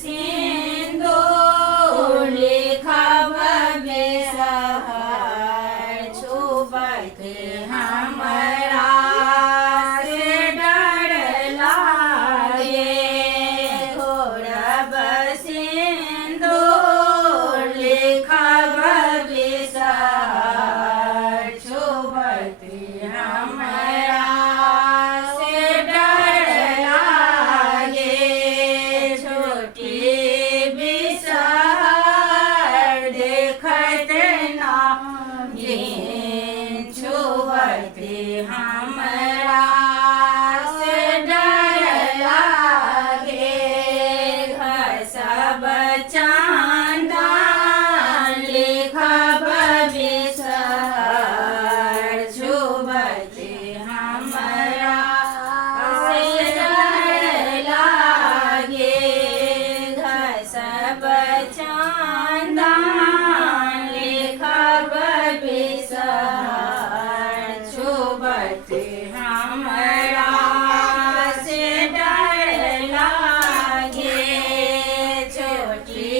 सिंधु लिखब बिसहर छुपत हमरा से डर लागे घोरब सिंधु लिखब बिसहर छुपत हमरा से डर लागे छोटी बिसहर देखत नागे छुपत हमरा से डर लागे घसब चांदन लिखब बिसहर छुपत हमरा से डर लागे घसब चांदन लिखब बिसहर छुपत हमरा से डर लागे छोटी